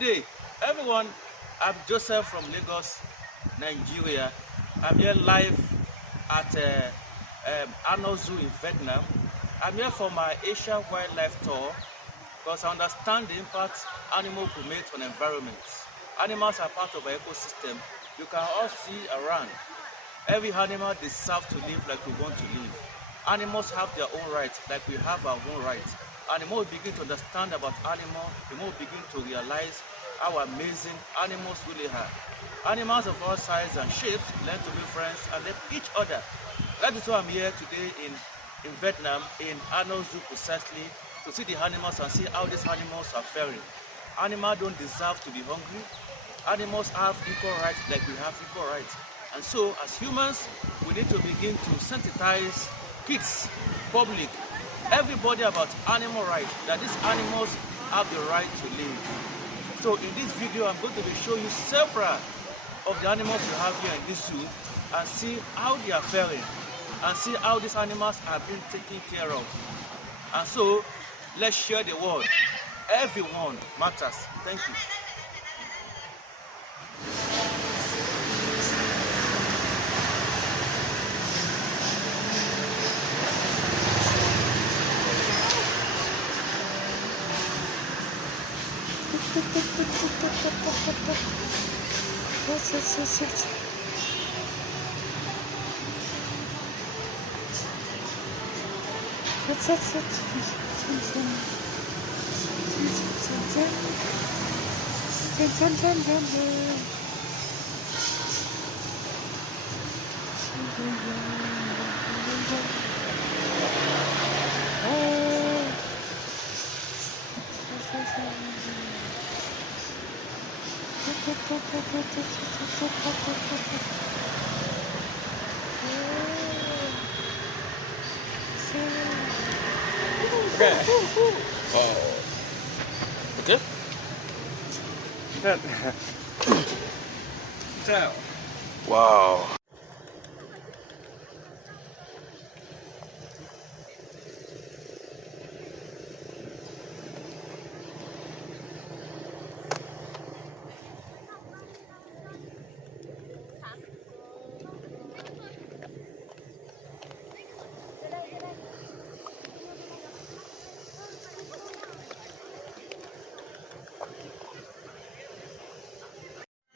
day, everyone. I'm Joseph from Lagos, Nigeria. I'm here live at Ano Zoo in Vietnam. I'm here for my Asia Wildlife Tour because I understand the impact animals could make on the environment. Animals are part of our ecosystem. You can all see around. Every animal deserves to live like we want to live. Animals have their own rights like we have our own rights. And the more we begin to understand about animals, the more we begin to realize how amazing animals really are. Animals of all sizes and shapes learn to be friends and help each other. That is why I'm here today in Vietnam, in Ano Zoo precisely, to see the animals and see how these animals are faring. Animals don't deserve to be hungry. Animals have equal rights like we have equal rights. And so, as humans, we need to begin to sensitize kids, public, everybody about animal rights, that these animals have the right to live. So in this video, I'm going to be showing you several of the animals we have here in this zoo and see how they are faring and see how these animals are being taken care of. And so, let's share the word. Everyone matters. Thank you. Okay. Oh. Okay. So. Wow.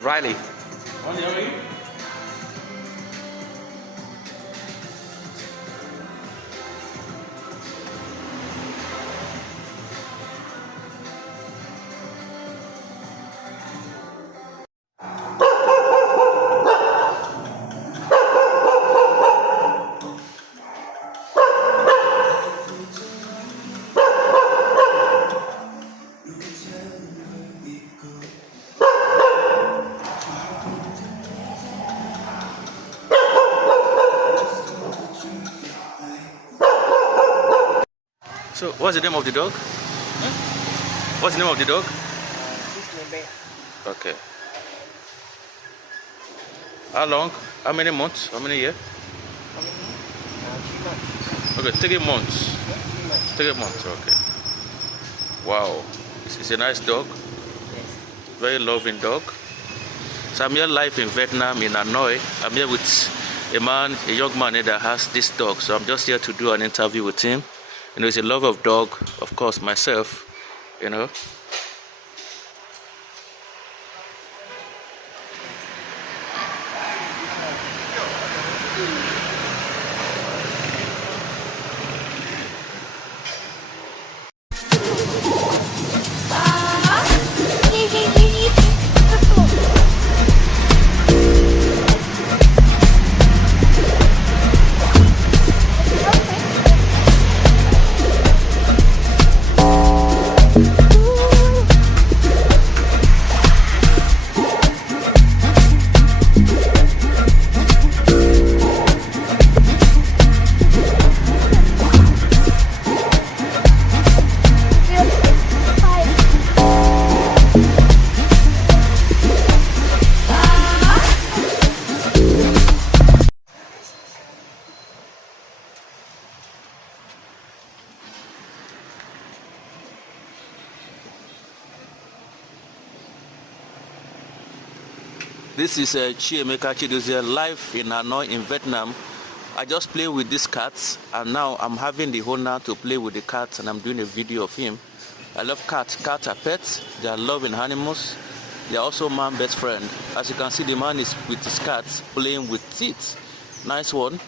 Riley. On your way. So, what's the name of the dog? What's the name of the dog? Okay. How long? How many months? How many years? 3 months. Okay, 3 months. Yeah, 3 months. 3 months, okay. Wow. It's a nice dog. Yes. Very loving dog. So I'm here live in Vietnam, in Hanoi. I'm here with a young man that has this dog. So I'm just here to do an interview with him. You know, he's a lover of dog, of course, myself, you know. This is Chiemeka Chiedozie live in Hanoi in Vietnam. I just play with these cats, and now I'm having the owner to play with the cats, and I'm doing a video of him. I love cats. Cats are pets. They are loving animals. They are also man's best friend. As you can see, the man is with his cats playing with teeth. Nice one.